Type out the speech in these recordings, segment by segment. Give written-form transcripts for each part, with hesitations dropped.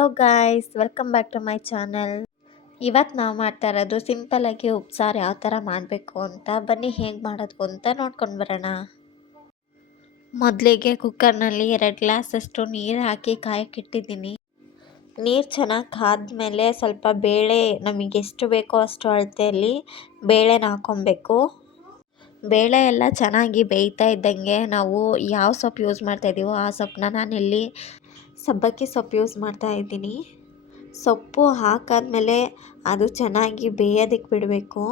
Hello guys, welcome back to my channel. ಇವತ್ತು ನಾವು ಮಾಡ್ತಾ ಇರೋದು ಸಿಂಪಲ್ಲಾಗಿ ಉಪ್ಸಾರು ಯಾವ ಥರ ಮಾಡಬೇಕು ಅಂತ. ಬನ್ನಿ ಹೇಗೆ ಮಾಡೋದು ಅಂತ ನೋಡ್ಕೊಂಡು ಬರೋಣ. ಮೊದಲಿಗೆ ಕುಕ್ಕರ್ನಲ್ಲಿ 2 ಗ್ಲಾಸಷ್ಟು ನೀರು ಹಾಕಿ ಕಾಯಕ್ಕಿಟ್ಟಿದ್ದೀನಿ. ನೀರು ಚೆನ್ನಾಗಿ ಕಾದ್ಮೇಲೆ ಸ್ವಲ್ಪ ಬೇಳೆ ನಮಗೆ ಎಷ್ಟು ಬೇಕೋ ಅಷ್ಟು ಅಳತೆಯಲ್ಲಿ ಬೇಳೆನ ಹಾಕ್ಕೊಬೇಕು. ಬೇಳೆ ಎಲ್ಲ ಚೆನ್ನಾಗಿ ಬೇಯ್ತಾ ಇದ್ದಂಗೆ ನಾವು ಯಾವ ಸೊಪ್ಪು ಯೂಸ್ ಮಾಡ್ತಾಯಿದ್ದೀವೋ ಆ ಸೊಪ್ಪನ್ನ ನಾನಿಲ್ಲಿ ಸಬ್ಬಕ್ಕಿ ಸೊಪ್ಪು ಯೂಸ್ ಮಾಡ್ತಾ ಇದ್ದೀನಿ. ಸೊಪ್ಪು ಹಾಕಾದ್ಮೇಲೆ ಅದು ಚೆನ್ನಾಗಿ ಬೇಯೋದಕ್ಕೆ ಬಿಡಬೇಕು.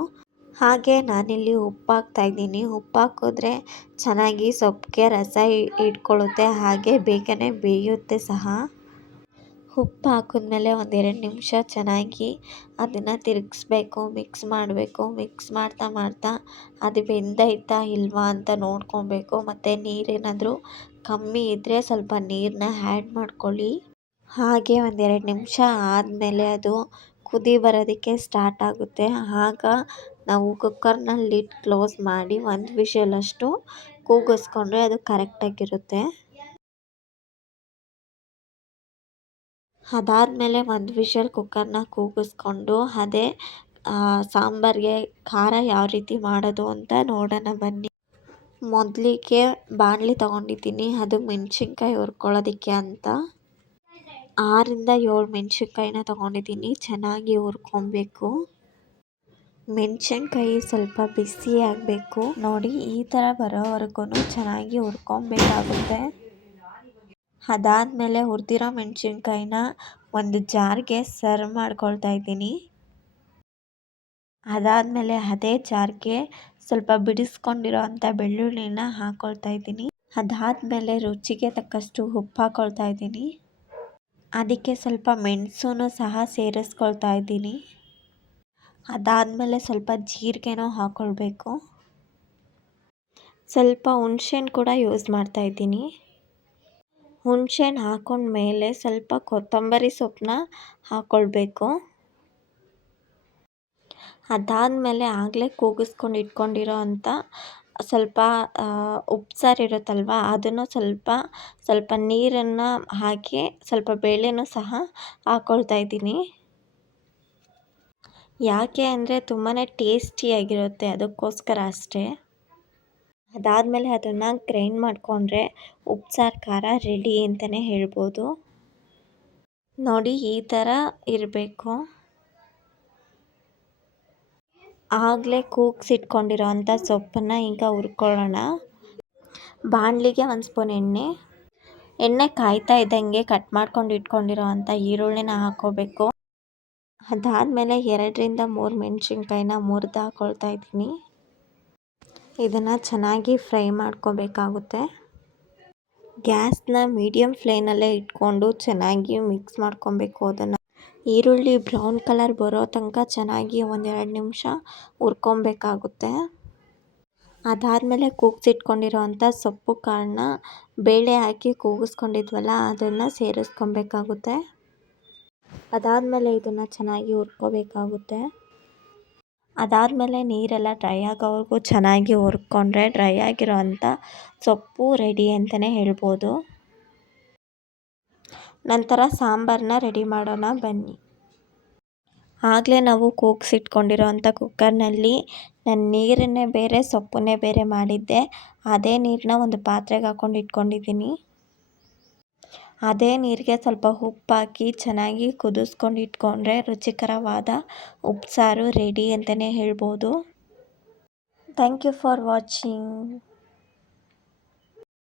ಹಾಗೆ ನಾನಿಲ್ಲಿ ಉಪ್ಪು ಹಾಕ್ತಾಯಿದ್ದೀನಿ. ಉಪ್ಪು ಹಾಕಿದ್ರೆ ಚೆನ್ನಾಗಿ ಸೊಪ್ಪಿಗೆ ರಸ ಇಟ್ಕೊಳ್ಳುತ್ತೆ, ಹಾಗೆ ಬೇಗನೆ ಬೇಯುತ್ತೆ ಸಹ. ಉಪ್ಪು ಹಾಕಿದ್ಮೇಲೆ 1-2 ನಿಮಿಷ ಚೆನ್ನಾಗಿ ಅದನ್ನು ತಿರುಗಿಸ್ಬೇಕು, ಮಿಕ್ಸ್ ಮಾಡಬೇಕು. ಮಿಕ್ಸ್ ಮಾಡ್ತಾ ಅದು ಬೆಂದೈತಾ ಇಲ್ವಾ ಅಂತ ನೋಡ್ಕೊಬೇಕು. ಮತ್ತು ನೀರೇನಾದರೂ ಕಮ್ಮಿ ಇದ್ದರೆ ಸ್ವಲ್ಪ ನೀರನ್ನ ಆ್ಯಡ್ ಮಾಡ್ಕೊಳ್ಳಿ. ಹಾಗೆ 1-2 ನಿಮಿಷ ಆದಮೇಲೆ ಅದು ಕುದಿ ಬರೋದಕ್ಕೆ ಸ್ಟಾರ್ಟ್ ಆಗುತ್ತೆ. ಆಗ ನಾವು ಕುಕ್ಕರ್ನ ಲಿಡ್ ಕ್ಲೋಸ್ ಮಾಡಿ 1 ವಿಷಲಷ್ಟು ಕೂಗಿಸ್ಕೊಂಡ್ರೆ ಅದು ಕರೆಕ್ಟಾಗಿರುತ್ತೆ. ಅದಾದಮೇಲೆ 1 ವಿಷಲ್ ಕುಕ್ಕರ್ನ ಕೂಗಿಸ್ಕೊಂಡು ಅದೇ ಸಾಂಬಾರಿಗೆ ಖಾರ ಯಾವ ರೀತಿ ಮಾಡೋದು ಅಂತ ನೋಡೋಣ ಬನ್ನಿ. ಮೊದಲಿಗೆ ಬಾಣಲಿ ತೊಗೊಂಡಿದ್ದೀನಿ, ಅದು ಮೆಣಸಿನ್ಕಾಯಿ ಹುರ್ಕೊಳ್ಳೋದಕ್ಕೆ ಅಂತ. 6-7 ಮೆಣಸಿನ್ಕಾಯಿನ ತೊಗೊಂಡಿದ್ದೀನಿ. ಚೆನ್ನಾಗಿ ಹುರ್ಕೊಬೇಕು. ಮೆಣಸಿನ್ಕಾಯಿ ಸ್ವಲ್ಪ ಬಿಸಿ ಆಗಬೇಕು. ನೋಡಿ, ಈ ಥರ ಬರೋವರೆಗೂ ಚೆನ್ನಾಗಿ ಹುರ್ಕೊಬೇಕಾಗುತ್ತೆ. ಅದಾದಮೇಲೆ ಹುರಿದಿರೋ ಮೆಣಸಿನ್ಕಾಯಿನ ಒಂದು ಜಾರ್ಗೆ ಸರ್ವ್ ಮಾಡ್ಕೊಳ್ತಾ ಇದ್ದೀನಿ. ಅದಾದಮೇಲೆ ಅದೇ ಜಾರ್ಗೆ ಸ್ವಲ್ಪ ಬಿಡಿಸ್ಕೊಂಡಿರೋ ಅಂಥ ಬೆಳ್ಳುಳ್ಳಿನ ಹಾಕ್ಕೊಳ್ತಾ ಇದ್ದೀನಿ. ಅದಾದಮೇಲೆ ರುಚಿಗೆ ತಕ್ಕಷ್ಟು ಉಪ್ಪು ಹಾಕ್ಕೊಳ್ತಾ ಇದ್ದೀನಿ. ಅದಕ್ಕೆ ಸ್ವಲ್ಪ ಮೆಣಸನ್ನು ಸಹ ಸೇರಿಸ್ಕೊಳ್ತಾ ಇದ್ದೀನಿ. ಅದಾದಮೇಲೆ ಸ್ವಲ್ಪ ಜೀರಿಗೆನೂ ಹಾಕ್ಕೊಳ್ಬೇಕು. ಸ್ವಲ್ಪ ಹುಣ್ಸೆಹಣ್ಣು ಕೂಡ ಯೂಸ್ ಮಾಡ್ತಾ ಇದ್ದೀನಿ. ಹುಣ್ಸೆಹಣ್ಣು ಹಾಕ್ಕೊಂಡ್ಮೇಲೆ ಸ್ವಲ್ಪ ಕೊತ್ತಂಬರಿ ಸೊಪ್ಪನ್ನ ಹಾಕ್ಕೊಳ್ಬೇಕು. ಅದಾದಮೇಲೆ ಆಗಲೇ ಕೂಗಿಸ್ಕೊಂಡು ಇಟ್ಕೊಂಡಿರೋ ಅಂಥ ಸ್ವಲ್ಪ ಉಪ್ಸಾರು ಇರುತ್ತಲ್ವ, ಅದನ್ನು ಸ್ವಲ್ಪ ನೀರನ್ನು ಹಾಕಿ ಸ್ವಲ್ಪ ಬೇಳೆನೂ ಸಹ ಹಾಕ್ಕೊಳ್ತಾ ಇದ್ದೀನಿ. ಯಾಕೆ ಅಂದರೆ ತುಂಬಾ ಟೇಸ್ಟಿಯಾಗಿರುತ್ತೆ, ಅದಕ್ಕೋಸ್ಕರ ಅಷ್ಟೇ. ಅದಾದಮೇಲೆ ಅದನ್ನು ಗ್ರೈಂಡ್ ಮಾಡಿಕೊಂಡ್ರೆ ಉಪ್ಸಾರು ಖಾರ ರೆಡಿ ಅಂತಲೇ ಹೇಳ್ಬೋದು. ನೋಡಿ, ಈ ಥರ ಇರಬೇಕು. ಆಗಲೇ ಕೂಗಿಸಿಟ್ಕೊಂಡಿರೋ ಅಂಥ ಸೊಪ್ಪನ್ನು ಈಗ ಹುರ್ಕೊಳ್ಳೋಣ. ಬಾಣಲಿಗೆ 1 ಸ್ಪೂನ್ ಎಣ್ಣೆ ಕಾಯ್ತಾ ಇದ್ದಂಗೆ ಕಟ್ ಮಾಡ್ಕೊಂಡು ಇಟ್ಕೊಂಡಿರೋ ಅಂಥ ಈರುಳ್ಳಿನ ಹಾಕ್ಕೋಬೇಕು. ಅದಾದಮೇಲೆ 2-3 ಮೆಣಸಿನ್ಕಾಯಿನ ಮುರಿದು ಹಾಕ್ಕೊಳ್ತಾ ಇದ್ದೀನಿ. ಇದನ್ನು ಚೆನ್ನಾಗಿ ಫ್ರೈ ಮಾಡ್ಕೋಬೇಕಾಗುತ್ತೆ. ಗ್ಯಾಸ್ನ ಮೀಡಿಯಮ್ ಫ್ಲೇಮಲ್ಲೇ ಇಟ್ಕೊಂಡು ಚೆನ್ನಾಗಿ ಮಿಕ್ಸ್ ಮಾಡ್ಕೊಬೇಕು. ಅದನ್ನು ಈರುಳ್ಳಿ ಬ್ರೌನ್ ಕಲರ್ ಬರೋ ತನಕ ಚೆನ್ನಾಗಿ 1-2 ನಿಮಿಷ ಹುರ್ಕೊಬೇಕಾಗುತ್ತೆ. ಅದಾದಮೇಲೆ ಕೂಗಿಸಿಟ್ಕೊಂಡಿರೋ ಅಂಥ ಸೊಪ್ಪು ಕಾಳನ್ನ ಬೇಳೆ ಹಾಕಿ ಕೂಗಿಸ್ಕೊಂಡಿದ್ವಲ್ಲ, ಅದನ್ನು ಸೇರಿಸ್ಕೊಬೇಕಾಗುತ್ತೆ. ಅದಾದಮೇಲೆ ಇದನ್ನು ಚೆನ್ನಾಗಿ ಹುರ್ಕೋಬೇಕಾಗುತ್ತೆ. ಅದಾದಮೇಲೆ ನೀರೆಲ್ಲ ಡ್ರೈ ಆಗೋವರೆಗೂ ಚೆನ್ನಾಗಿ ಹುರ್ಕೊಂಡ್ರೆ ಡ್ರೈ ಆಗಿರೋ ಅಂಥ ಸೊಪ್ಪು ರೆಡಿ ಅಂತಲೇ ಹೇಳ್ಬೋದು. ನಂತರ ಸಾಂಬಾರನ್ನ ರೆಡಿ ಮಾಡೋಣ ಬನ್ನಿ. ಆಗಲೇ ನಾವು ಕೂಗಿಸಿಟ್ಕೊಂಡಿರೋ ಅಂಥ ಕುಕ್ಕರ್ನಲ್ಲಿ ನಾನು ನೀರನ್ನೇ ಬೇರೆ ಸೊಪ್ಪನ್ನೇ ಬೇರೆ ಮಾಡಿದ್ದೆ. ಅದೇ ನೀರನ್ನ ಒಂದು ಪಾತ್ರೆಗೆ ಹಾಕ್ಕೊಂಡು ಇಟ್ಕೊಂಡಿದ್ದೀನಿ. ಅದೇ ನೀರಿಗೆ ಸ್ವಲ್ಪ ಉಪ್ಪು ಹಾಕಿ ಚೆನ್ನಾಗಿ ಕುದಿಸ್ಕೊಂಡು ಇಟ್ಕೊಂಡ್ರೆ ರುಚಿಕರವಾದ ಉಪ್ಸಾರು ರೆಡಿ ಅಂತಲೇ ಹೇಳ್ಬೋದು. Thank you for watching.